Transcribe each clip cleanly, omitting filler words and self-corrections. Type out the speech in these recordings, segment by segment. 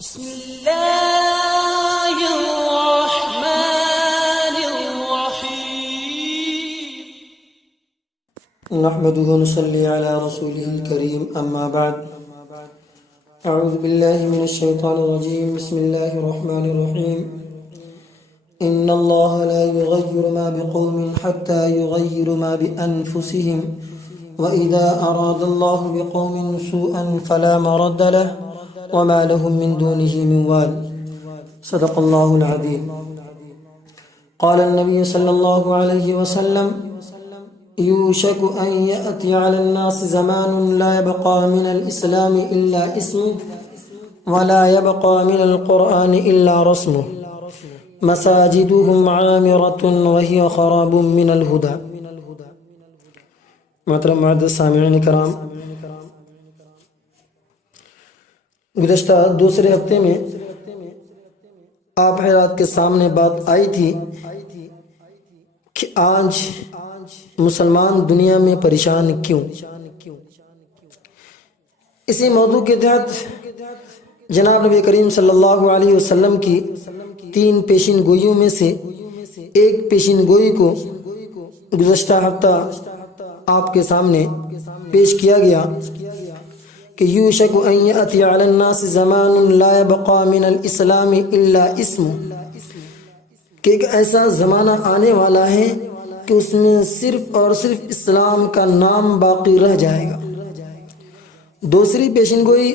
بسم الله الرحمن الرحيم نحمده ونصلي على رسوله الكريم أما بعد أعوذ بالله من الشيطان الرجيم بسم الله الرحمن الرحيم إن الله لا يغير ما بقوم حتى يغير ما بأنفسهم وإذا أراد الله بقوم سوءا فلا مرد له وما لهم من دونه من وال صدق الله العظيم قال النبي صلى الله عليه وسلم يوشك أن يأتي على الناس زمان لا يبقى من الإسلام إلا اسمه ولا يبقى من القرآن إلا رسمه مساجدهم عامرة وهي خراب من الهدى. محترم معزز سامعین کرام، گزشتہ دوسرے ہفتے میں آپ حضرات کے سامنے بات آئی تھی کہ آج مسلمان دنیا میں پریشان کیوں. اسی موضوع کے تحت جناب نبی کریم صلی اللہ علیہ وسلم کی 3 پیشین گوئیوں میں سے ایک پیشین گوئی کو گزشتہ ہفتہ آپ کے سامنے پیش کیا گیا کہ یوشک ان یأتی علی الناس زمان لا یبقى من الاسلام الا اسم، کہ ایک ایسا زمانہ آنے والا ہے کہ اس میں صرف اور صرف اسلام کا نام باقی رہ جائے گا. دوسری پیشن گوئی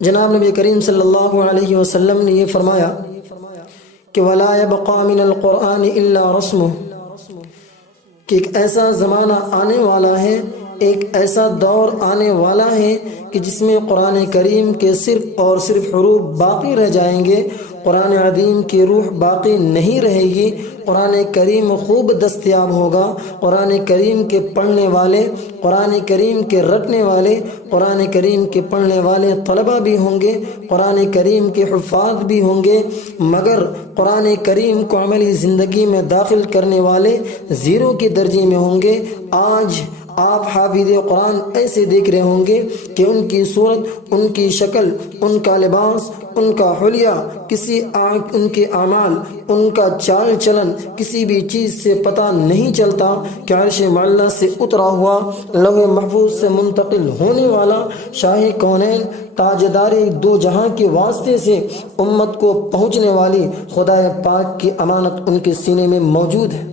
جناب نبی کریم صلی اللہ علیہ وسلم نے یہ فرمایا کہ ولا یبقى من القرآن الا رسمه، کہ ایک ایسا زمانہ آنے والا ہے، ایک ایسا دور آنے والا ہے کہ جس میں قرآن کریم کے صرف اور صرف حروف باقی رہ جائیں گے، قرآن عظیم کی روح باقی نہیں رہے گی. قرآن کریم خوب دستیاب ہوگا، قرآن کریم کے پڑھنے والے، قرآن کریم کے رٹنے والے، قرآن کریم کے پڑھنے والے طلبہ بھی ہوں گے، قرآن کریم کے حفاظ بھی ہوں گے، مگر قرآن کریم کو عملی زندگی میں داخل کرنے والے زیرو کے درجے میں ہوں گے. آج آپ حافظ قرآن ایسے دیکھ رہے ہوں گے کہ ان کی صورت، ان کی شکل، ان کا لباس، ان کا حلیہ، ان کے اعمال، ان کا چال چلن کسی بھی چیز سے پتہ نہیں چلتا کہ عرش معلیٰ سے اترا ہوا، لوح محفوظ سے منتقل ہونے والا، شاہ کونین، تاجدار 2 جہاں کے واسطے سے امت کو پہنچنے والی خدا پاک کی امانت ان کے سینے میں موجود ہے.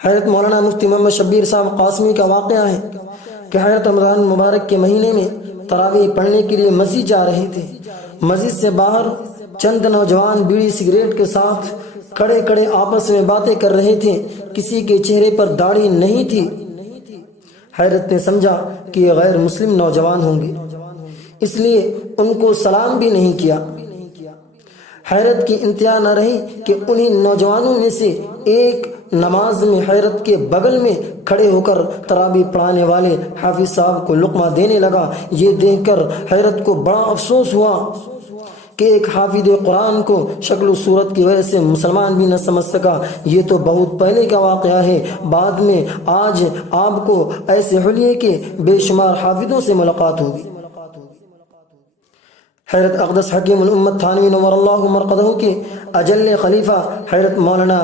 حضرت مولانا مفتی محمد شبیر صاحب قاسمی کا واقعہ ہے کہ حضرت رمضان مبارک کے مہینے میں تراویح پڑھنے کے لیے مسجد جا رہے تھے. مسجد سے باہر چند نوجوان بیڑی سگریٹ کے ساتھ کھڑے کھڑے آپس میں باتیں کر رہے تھے. کسی کے چہرے پر داڑھی نہیں تھی. حضرت نے سمجھا کہ یہ غیر مسلم نوجوان ہوں گے، اس لیے ان کو سلام بھی نہیں کیا. حیرت کی انتہا نہ رہی کہ انہی نوجوانوں میں سے ایک نماز میں حضرت کے بغل میں کھڑے ہو کر تراویح پڑھانے والے حافظ صاحب کو لقمہ دینے لگا. یہ دیکھ کر حضرت کو بڑا افسوس ہوا کہ ایک حافظ قرآن کو شکل و صورت کی وجہ سے مسلمان بھی نہ سمجھ سکا. یہ تو بہت پہلے کا واقعہ ہے، بعد میں آج آپ کو ایسے حلیے کے بے شمار حافظوں سے ملاقات ہوگی. حضرت اقدس حکیم الامت تھانوی نور اللہ مرقدہ کے اجل خلیفہ حضرت مولانا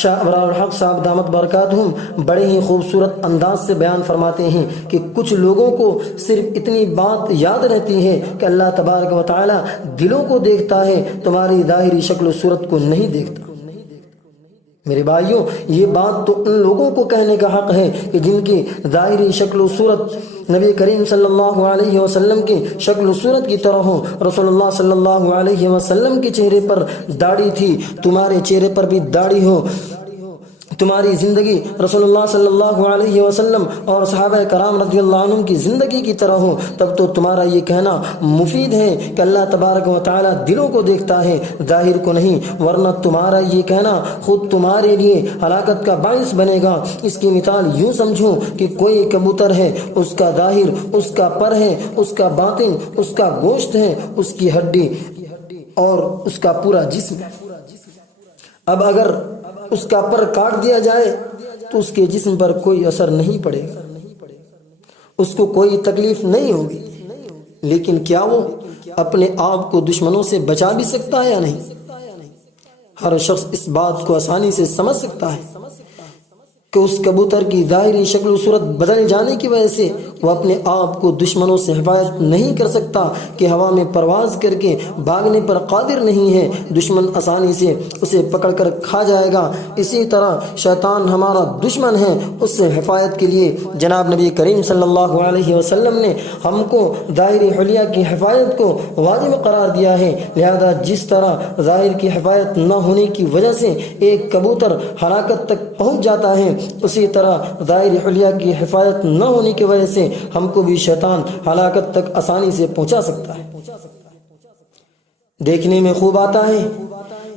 شاہ ابرار الحق صاحب دامت برکاتہم بڑے ہی خوبصورت انداز سے بیان فرماتے ہیں کہ کچھ لوگوں کو صرف اتنی بات یاد رہتی ہے کہ اللہ تبارک و تعالی دلوں کو دیکھتا ہے، تمہاری ظاہری شکل و صورت کو نہیں دیکھتا. میرے بھائیوں، یہ بات تو ان لوگوں کو کہنے کا حق ہے کہ جن کی ظاہری شکل و صورت نبی کریم صلی اللہ علیہ وسلم کی شکل و صورت کی طرح ہو. رسول اللہ صلی اللہ علیہ وسلم کے چہرے پر داڑھی تھی، تمہارے چہرے پر بھی داڑھی ہو، تمہاری زندگی رسول اللہ صلی اللہ علیہ وسلم اور صحابہ کرام رضی اللہ عنہم کی زندگی کی طرح ہو، تب تو تمہارا یہ کہنا مفید ہے کہ اللہ تبارک و تعالی دلوں کو دیکھتا ہے، ظاہر کو نہیں. ورنہ تمہارا یہ کہنا خود تمہارے لیے ہلاکت کا باعث بنے گا. اس کی مثال یوں سمجھو کہ کوئی کبوتر ہے، اس کا ظاہر، اس کا پر ہے، اس کا باطن، اس کا گوشت ہے، اس کی ہڈی اور اس کا پورا جسم. اب اگر اس کا پر کاٹ دیا جائے تو اس کے جسم پر کوئی اثر نہیں پڑے گا، اس کو کوئی تکلیف نہیں ہوگی. لیکن کیا وہ اپنے آپ کو دشمنوں سے بچا بھی سکتا ہے یا نہیں؟ ہر شخص اس بات کو آسانی سے سمجھ سکتا ہے کہ اس کبوتر کی ظاہری شکل و صورت بدل جانے کی وجہ سے وہ اپنے آپ کو دشمنوں سے حفاظت نہیں کر سکتا، کہ ہوا میں پرواز کر کے بھاگنے پر قادر نہیں ہے، دشمن آسانی سے اسے پکڑ کر کھا جائے گا۔ اسی طرح شیطان ہمارا دشمن ہے، اس سے حفاظت کے لیے جناب نبی کریم صلی اللہ علیہ وسلم نے ہم کو ظاہری حلیہ کی حفاظت کو واجب قرار دیا ہے۔ لہذا جس طرح ظاہر کی حفاظت نہ ہونے کی وجہ سے ایک کبوتر ہلاکت تک پہنچ جاتا ہے، اسی طرح ظاہری حلیہ کی حفاظت نہ ہونے کی وجہ سے ہم کو بھی شیطان ہلاکت تک آسانی سے پہنچا سکتا ہے۔ دیکھنے میں خوب آتا ہے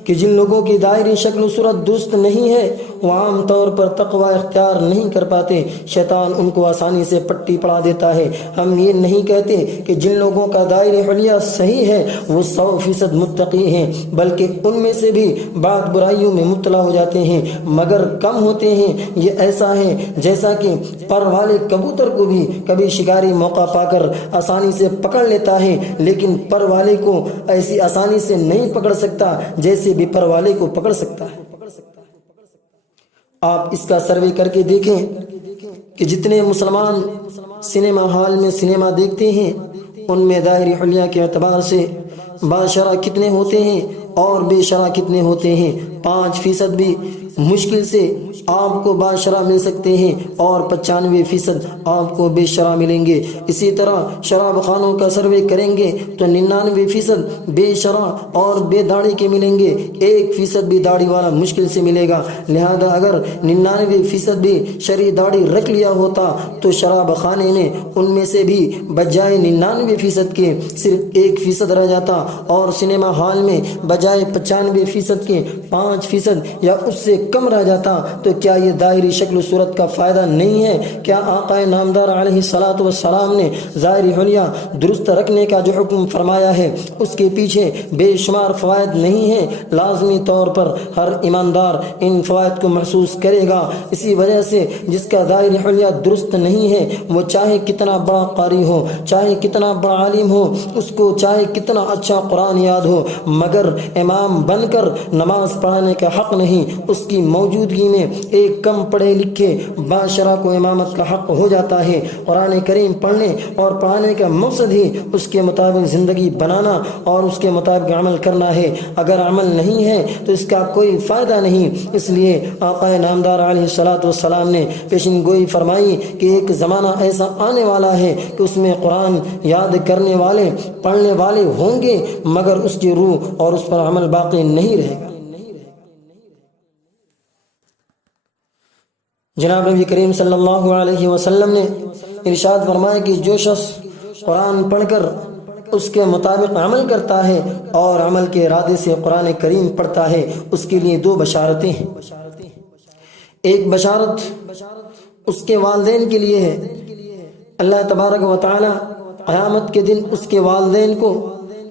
کہ جن لوگوں کی ظاہری شکل و صورت درست نہیں ہے وہ عام طور پر تقوی اختیار نہیں کر پاتے، شیطان ان کو آسانی سے پٹی پڑا دیتا ہے۔ ہم یہ نہیں کہتے کہ جن لوگوں کا ظاہری حلیہ صحیح ہے وہ 100% متقی ہیں، بلکہ ان میں سے بھی بعض برائیوں میں مبتلا ہو جاتے ہیں مگر کم ہوتے ہیں۔ یہ ایسا ہے جیسا کہ پر والے کبوتر کو بھی کبھی شکاری موقع پا کر آسانی سے پکڑ لیتا ہے، لیکن پر والے کو ایسی آسانی سے نہیں پکڑ سکتا جیسے بھی پر والے کو پکڑ سکتا ہے۔ آپ اس کا سروے کر کے دیکھیں کہ جتنے مسلمان سنیما ہال میں سنیما دیکھتے ہیں ان میں ظاہری حلیہ کے اعتبار سے باشرہ کتنے ہوتے ہیں اور بے شرح کتنے ہوتے ہیں؟ 5% بھی مشکل سے آپ کو باشرح مل سکتے ہیں اور 95% آپ کو بے شرح ملیں گے۔ اسی طرح شراب خانوں کا سروے کریں گے تو 99% بے شرح اور بے داڑھی کے ملیں گے، 1% بھی داڑھی والا مشکل سے ملے گا۔ لہذا اگر 99% بھی شرعی داڑھی رکھ لیا ہوتا تو شراب خانے میں ان میں سے بھی بجائے 99% کے صرف 1% رہ جاتا، اور سنیما ہال میں بجائے 95% کے 5% یا اس سے کم رہ جاتا۔ تو کیا یہ ظاہری شکل و صورت کا فائدہ نہیں ہے؟ کیا آقا نامدار علیہ الصلوۃ والسلام نے ظاہری حلیہ درست رکھنے کا جو حکم فرمایا ہے اس کے پیچھے بے شمار فوائد نہیں ہیں؟ لازمی طور پر ہر ایماندار ان فوائد کو محسوس کرے گا۔ اسی وجہ سے جس کا ظاہری حلیہ درست نہیں ہے وہ چاہے کتنا بڑا قاری ہو، چاہے کتنا بڑا عالم ہو، اس کو چاہے کتنا اچھا قرآن یاد ہو، مگر امام بن کر نماز پڑھانے کا حق نہیں۔ اس کی موجودگی میں ایک کم پڑھے لکھے باشرہ کو امامت کا حق ہو جاتا ہے۔ قرآن کریم پڑھنے اور پڑھانے کا مقصد ہی اس کے مطابق زندگی بنانا اور اس کے مطابق عمل کرنا ہے۔ اگر عمل نہیں ہے تو اس کا کوئی فائدہ نہیں۔ اس لیے آقا نامدار علیہ الصلوۃ والسلام نے پیشن گوئی فرمائی کہ ایک زمانہ ایسا آنے والا ہے کہ اس میں قرآن یاد کرنے والے پڑھنے والے ہوں گے مگر اس کی روح اور اس پر عمل باقی نہیں رہے گا۔ جناب نبی کریم صلی اللہ علیہ وسلم نے ارشاد فرمایا کہ جو شخص قرآن پڑھ کر اس کے مطابق عمل کرتا ہے اور عمل کے ارادے سے قرآن کریم پڑھتا ہے اس کے لیے 2 بشارتیں ہیں۔ ایک بشارت اس کے والدین کے لیے ہے، اللہ تبارک و تعالی قیامت کے دن اس کے والدین کو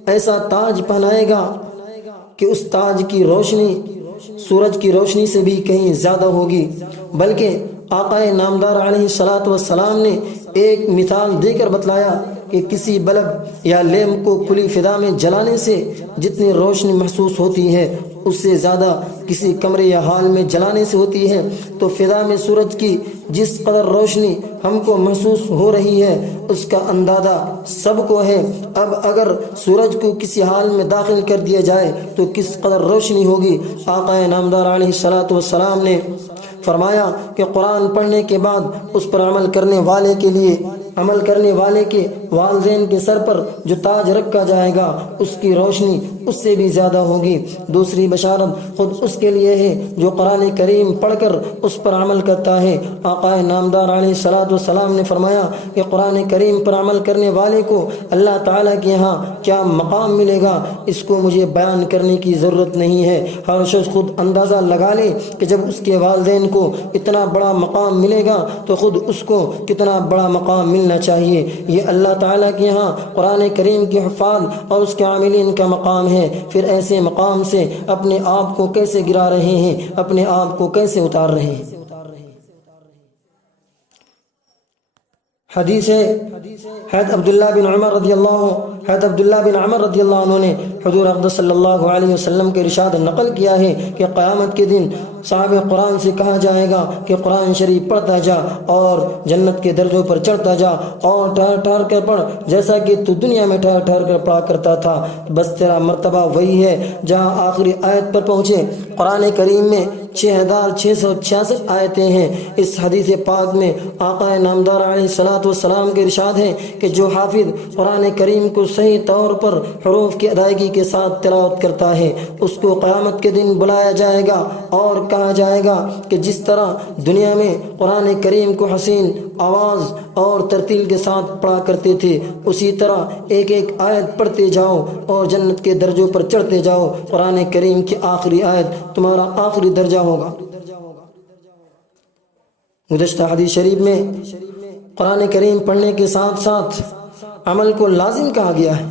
ایسا تاج پہنائے گا کہ اس تاج کی روشنی سورج کی روشنی سے بھی کہیں زیادہ ہوگی، بلکہ آقا نامدار علیہ الصلوۃ والسلام نے ایک مثال دے کر بتلایا کہ کسی بلب یا لیمپ کو کھلی فضا میں جلانے سے جتنی روشنی محسوس ہوتی ہے اس سے زیادہ کسی کمرے یا ہال میں جلانے سے ہوتی ہے۔ تو فضا میں سورج کی جس قدر روشنی ہم کو محسوس ہو رہی ہے اس کا اندازہ سب کو ہے۔ اب اگر سورج کو کسی حال میں داخل کر دیا جائے تو کس قدر روشنی ہوگی۔ آقا نامدار علیہ الصلوۃ والسلام نے فرمایا کہ قرآن پڑھنے کے بعد اس پر عمل کرنے والے کے لیے عمل کرنے والے کے والدین کے سر پر جو تاج رکھا جائے گا اس کی روشنی اس سے بھی زیادہ ہوگی۔ دوسری بشارت خود اس کے لیے ہے جو قرآن کریم پڑھ کر اس پر عمل کرتا ہے۔ آقا نامدار علیہ الصلوۃ والسلام نے فرمایا کہ قرآن کریم پر عمل کرنے والے کو اللہ تعالیٰ کے یہاں کیا مقام ملے گا اس کو مجھے بیان کرنے کی ضرورت نہیں ہے۔ ہر شخص خود اندازہ لگا لے کہ جب اس کے والدین کو اتنا بڑا مقام ملے گا تو خود اس کو کتنا بڑا مقام ملنا چاہیے۔ یہ اللہ تعالیٰ کے یہاں قرآن کریم کے حفاظ اور اس کے عاملین کا مقام ہے، پھر ایسے مقام سے اپنے آپ کو کیسے گرا رہے ہیں، اپنے آپ کو کیسے اتار رہے ہیں۔ حدیث ہے حضرت عبداللہ بن عمر رضی اللہ عنہ نے حضور اقدس صلی اللہ علیہ وسلم کے ارشاد نقل کیا ہے کہ قیامت کے دن صاحب قرآن سے کہا جائے گا کہ قرآن شریف پڑھتا جا اور جنت کے درجوں پر چڑھتا جا اور ٹھہر ٹھہر کر پڑھ، جیسا کہ تو دنیا میں ٹھہر ٹھہر کر پڑھا کرتا تھا، بس تیرا مرتبہ وہی ہے جہاں آخری آیت پر پہنچے۔ قرآن کریم میں 6666 آیتیں ہیں۔ اس حدیث پاک میں آقا نامدار علیہ السلام کے ارشاد ہے کہ جو حافظ قرآن کریم کو صحیح طور پر حروف کی ادائیگی کے ساتھ تلاوت کرتا ہے اس کو قیامت کے دن بلایا جائے گا اور کہا جائے گا کہ جس طرح دنیا میں قرآن کریم کو حسین آواز اور ترتیل کے ساتھ پڑھا کرتے تھے، اسی طرح ایک ایک آیت پڑھتے جاؤ اور جنت کے درجوں پر چڑھتے جاؤ۔ قرآن کریم کی آخری آیت تمہارا آخری درجہ ہوگا۔ گزشتہ حدیث شریف میں قرآن کریم پڑھنے کے ساتھ ساتھ عمل کو لازم کہا گیا ہے،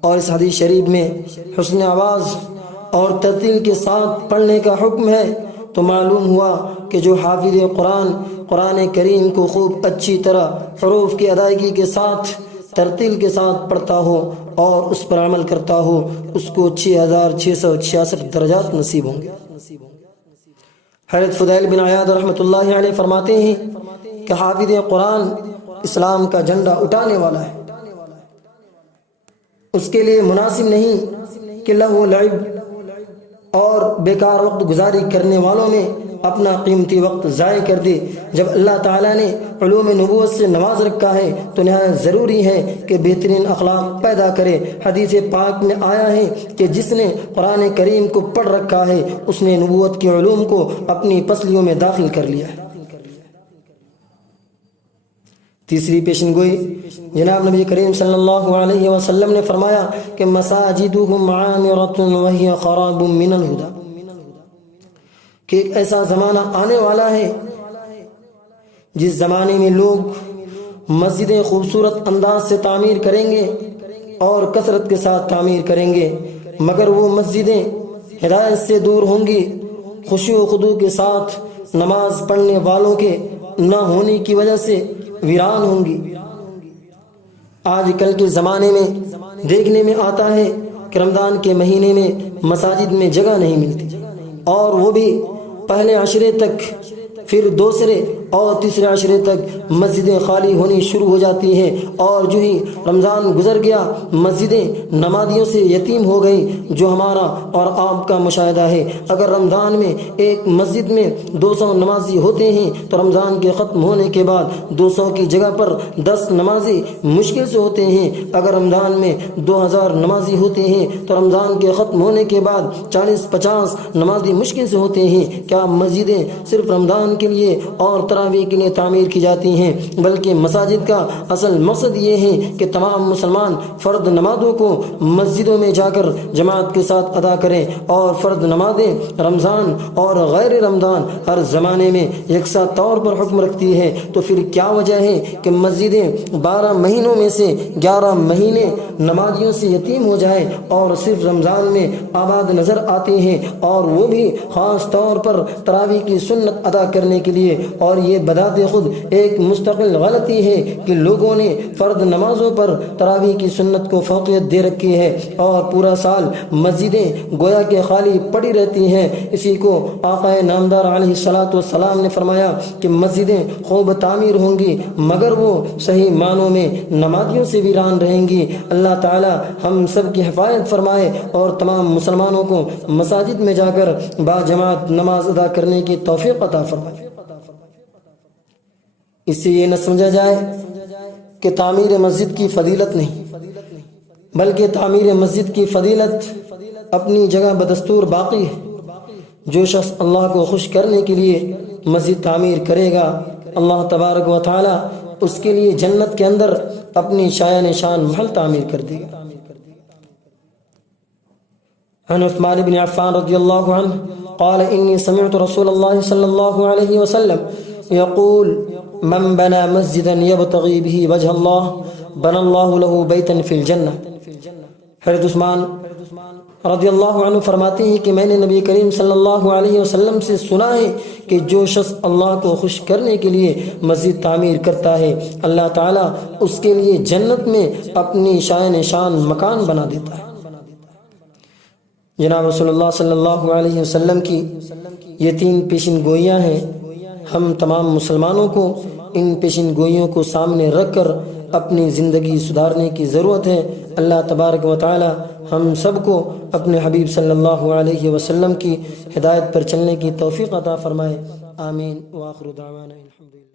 اور اس حدیث شریف میں حسن آواز اور ترتیل کے ساتھ پڑھنے کا حکم ہے، تو معلوم ہوا کہ جو حافظ قرآن کریم کو خوب اچھی طرح حروف کی ادائیگی کے ساتھ ترتیل کے ساتھ پڑھتا ہو اور اس پر عمل کرتا ہو، اس کو 6666 درجات نصیب ہوں گے۔ حضرت فضیل بن عیاض رحمۃ اللہ علیہ فرماتے ہیں کہ حافظ قرآن اسلام کا جھنڈا اٹھانے والا ہے، اس کے لیے مناسب نہیں کہ لہو لعب اور بیکار وقت گزاری کرنے والوں میں اپنا قیمتی وقت ضائع کر دے۔ جب اللہ تعالیٰ نے علوم نبوت سے نواز رکھا ہے تو نہایت ضروری ہے کہ بہترین اخلاق پیدا کرے۔ حدیث پاک میں آیا ہے کہ جس نے قرآن کریم کو پڑھ رکھا ہے اس نے نبوت کے علوم کو اپنی پسلیوں میں داخل کر لیا ہے۔ تیسری پیشن گوئی، جناب نبی کریم صلی اللہ علیہ وسلم نے فرمایا کہ مساجدہم عامرۃ وہی خراب من الہدی، کہ ایک ایسا زمانہ آنے والا ہے جس زمانے میں لوگ مسجدیں خوبصورت انداز سے تعمیر کریں گے اور کثرت کے ساتھ تعمیر کریں گے، مگر وہ مسجدیں ہدایت سے دور ہوں گی، خشوع و خضوع کے ساتھ نماز پڑھنے والوں کے نہ ہونے کی وجہ سے ویران ہوں گی۔ آج کل کے زمانے میں دیکھنے میں آتا ہے کہ رمضان کے مہینے میں مساجد میں جگہ نہیں ملتی، اور وہ بھی پہلے عشرے تک، پھر دوسرے اور تیسرے عشرے تک مسجدیں خالی ہونی شروع ہو جاتی ہیں، اور جو ہی رمضان گزر گیا مسجدیں نمازیوں سے یتیم ہو گئی، جو ہمارا اور آپ کا مشاہدہ ہے۔ اگر رمضان میں ایک مسجد میں 200 نمازی ہوتے ہیں تو رمضان کے ختم ہونے کے بعد 200 کی جگہ پر 10 نمازی مشکل سے ہوتے ہیں۔ اگر رمضان میں 2000 نمازی ہوتے ہیں تو رمضان کے ختم ہونے کے بعد 40-50 نمازی مشکل سے ہوتے ہیں۔ کیا مسجدیں صرف رمضان کے لیے اور تراویح کے لیے تعمیر کی جاتی ہیں؟ بلکہ مساجد کا اصل مقصد یہ ہے کہ تمام مسلمان فرض نمازوں کو مسجدوں میں جا کر جماعت کے ساتھ ادا کریں، اور فرض نمازیں رمضان اور غیر رمضان ہر زمانے میں یکساں طور پر حکم رکھتی ہے۔ تو پھر کیا وجہ ہے کہ مسجدیں 12 مہینوں میں سے 11 مہینے نمازیوں سے یتیم ہو جائیں اور صرف رمضان میں آباد نظر آتے ہیں، اور وہ بھی خاص طور پر تراویح کی سنت ادا کرنے کے لیے؟ اور یہ بذات خود ایک مستقل غلطی ہے کہ لوگوں نے فرض نمازوں پر تراویح کی سنت کو فوقیت دے رکھی ہے، اور پورا سال مسجدیں گویا کہ خالی پڑی رہتی ہیں۔ اسی کو آقا نامدار علیہ السلام نے فرمایا کہ مسجدیں خوب تعمیر ہوں گی مگر وہ صحیح معنوں میں نمازیوں سے ویران رہیں گی۔ اللہ تعالی ہم سب کی حفاظت فرمائے اور تمام مسلمانوں کو مساجد میں جا کر با جماعت نماز ادا کرنے کی توفیق عطا فرمائے۔ اس سے یہ نہ سمجھا جائے کہ تعمیر مسجد کی فضیلت نہیں، بلکہ تعمیر مسجد کی فضیلت اپنی جگہ بدستور باقی ہے۔ جو شخص اللہ کو خوش کرنے کے لیے مسجد تعمیر کرے گا، اللہ تبارک و تعالی اس کے لیے جنت کے اندر اپنی شایع نشان محل تعمیر کر دے گا۔ عن عثمان بن عفان رضی اللہ عنہ قال انی سمعت رسول اللہ صلی اللہ علیہ وسلم يقول من بنى مسجدا يبتغي به وجه الله بنى الله له بيتا في الجنة۔ حضرت عثمان رضی اللہ عنہ فرماتے ہیں کہ میں نے نبی کریم صلی اللہ علیہ وسلم سے سنا ہے کہ جو شخص اللہ کو خوش کرنے کے لیے مسجد تعمیر کرتا ہے اللہ تعالیٰ اس کے لیے جنت میں اپنی شائن شان مکان بنا دیتا ہے۔ جناب رسول اللہ صلی اللہ علیہ وسلم کی یہ 3 پیشن گوئیاں ہیں۔ ہم تمام مسلمانوں کو ان پیشن گوئیوں کو سامنے رکھ کر اپنی زندگی سدھارنے کی ضرورت ہے۔ اللہ تبارک و تعالی ہم سب کو اپنے حبیب صلی اللہ علیہ وسلم کی ہدایت پر چلنے کی توفیق عطا فرمائے۔ آمین۔ وآخر دعوانا الحمدللہ۔